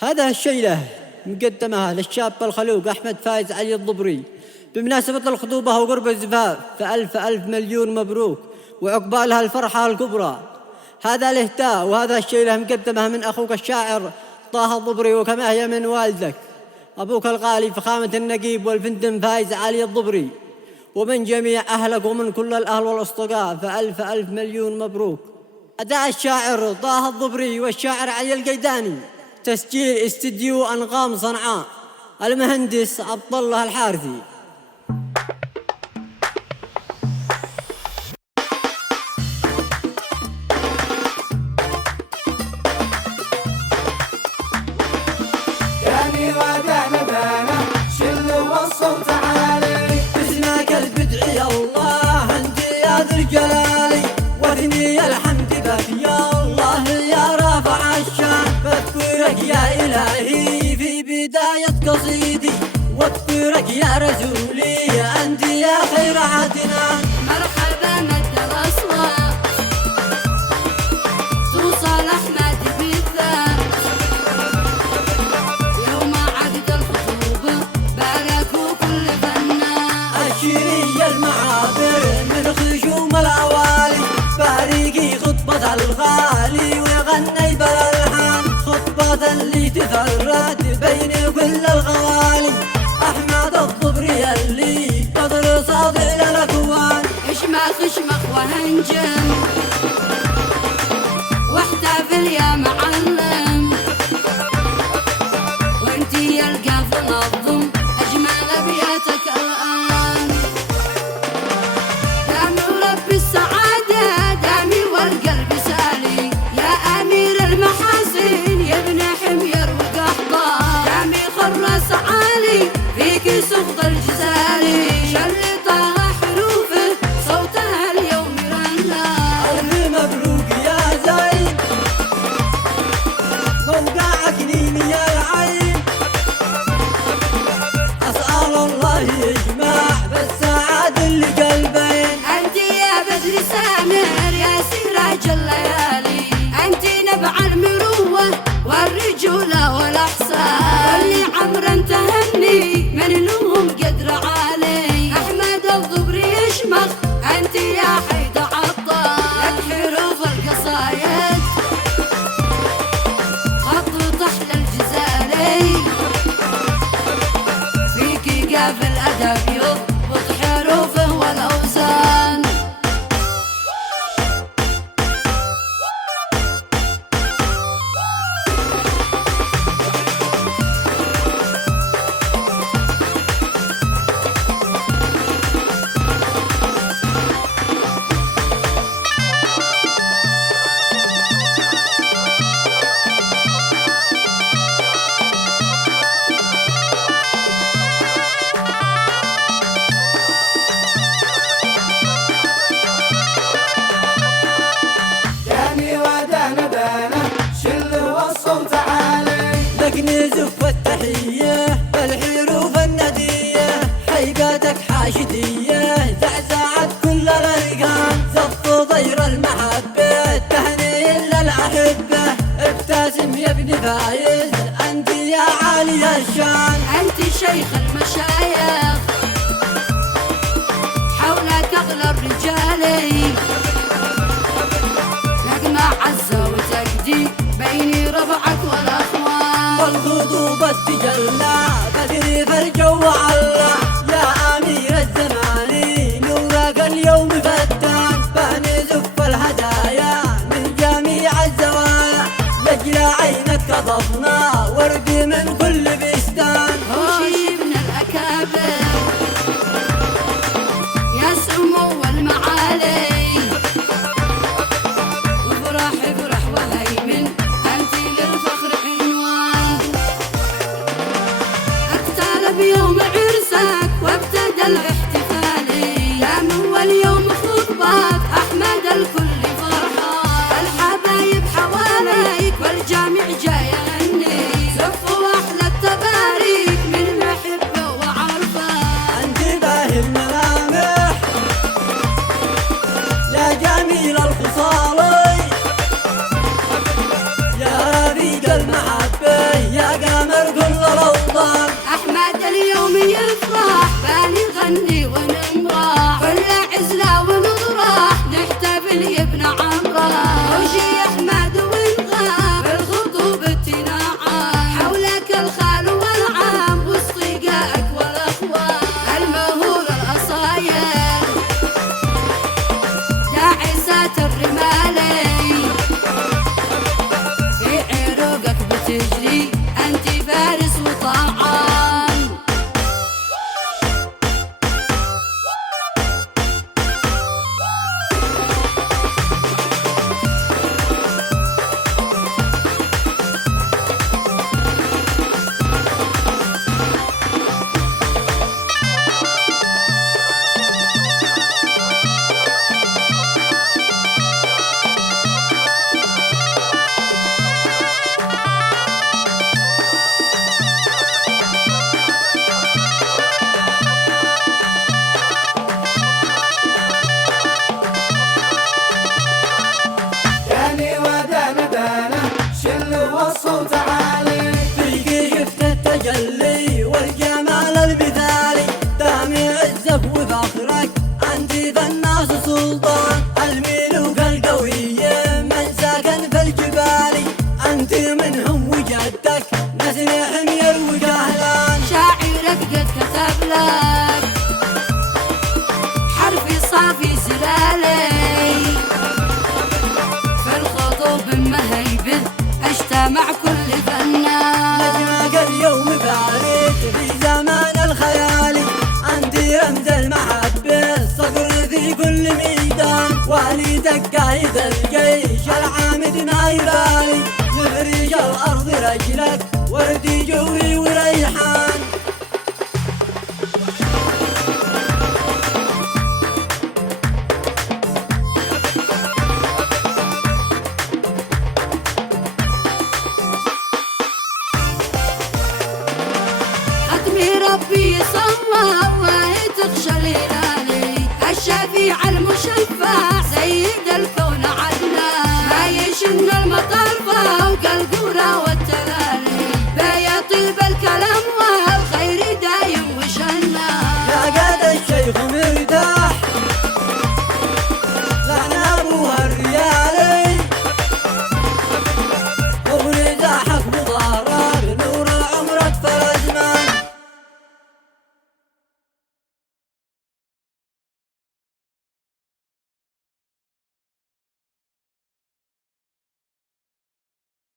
هذا الشيلة مقدمها للشاب الخلوق أحمد فايز علي الضبري بمناسبة الخطوبة وقرب الزفاف، فألف ألف مليون مبروك وعقبالها الفرحة الكبرى. هذا الإهداء وهذا الشيلة مقدمها من أخوك الشاعر طه الضبري، وكما هي من والدك أبوك الغالي فخامة النقيب والفندم فايز علي الضبري، ومن جميع أهلك ومن كل الأهل والأصدقاء، فألف ألف مليون مبروك. أداء الشاعر طه الضبري والشاعر علي القيداني، تسجيل استديو أنغام صنعاء، المهندس عبد الله الحارثي. داني ودانا دانا شل والصوت عالي، باسمك البدع يا الله انت يا ذي الجلال، وثني الحمد بك يا الله يا رافع الشان، بذكرك يا الهي في بداية قصيدي، واذكرك يا رسولي انت يا خير عدنان. مرحبا مد الاصوات توصل احمد بالذات، يوم عقد الخطوبه باركوا كل فنان، الشيرية المعابر من خشوم الاوالي، باريقي خطبة الغالي وغني بالالحان، خطبة اللي تفرد بين كل الغوالي، احمد الضبري اللي قدر صادع للاكوان، اشمخ وهنجم واحتفل يا معلم، وانتي يلقى نظم اجمل ابياتك الان، دامي ورب السعاده دامي والقلب سالي، يا امير المحاسن يا ابن حمير وقحطان، دامي خرس عالي فيك صوت الجزالي، شلطها حروفه صوتها اليوم رنا. ألف مبروك يا زين موقعك نين يا العين، أسأل الله يجمع بالسعادة اللي قلبين، انت يا بدر سامر يا سراج الليالي، انت نبع المروه والرجوله والاحسان، اللي عمرا تهني من لهم قدر عالي، احمد الضبري يشمخ انت يا حيد عطار، لك حروف القصايد خط احلى الجزالي، فيكي قاف الادب يضبط حروفه والاوزان. داني ودانا دانا شل والصوت عالي، لك نزف التحية الحروف الندية، حيقاتك حاشدية زعزعت كل الأرقام، زف ضير المحبة تهني للأحبة، ابتسم يا ابن فايز أنت يا عالي الشان، انت شيخ المشايخ حولك اغلى الرجال، نجمة عزة وتجدي بين ربعك والاخوان، والخطوبة تجلى بدري فرجة وعلا، يا أمير الزمان نورك اليوم فتان، فنزف الهدايا من جميع الزوايا، لجل عينك قطفنا ورد من كل بستان، هوشي ابن الاكابر يا سمو والمعالي، وافرح وهيمن انت للفخر عنوان، اقترب يوم عرسك وابتدى الاحتفال، يا من واليوم خطبك احمد الكل فرحان، الحبايب حواليك والجامع جاي يغني، تجري أنت فارس وطاعان. داني ودانا دانا شل والصوت عالي. فيك شفت التجلي والجمال المثالي، دامي عزك وفخرك انت ذا الناس سلطان. الملوك القوية من ساكن في الجبال، انت منهم وجدك نسل حمير وجهلان. شاعرك قد كتب لك حرفي صافي سلالي، في الخطوب مهيبه اجتمع كل فنان. نجمك اليوم بارد في زمان الخيال، انت رمز المحبة صقر في كل ميدان. والدك قايد الجيش العامد ما يبالي، مفرج الارض رجلك وردي جوي وريحان. ختمي ربي صوى الله تخشى الهلالي، الشفيع المشفع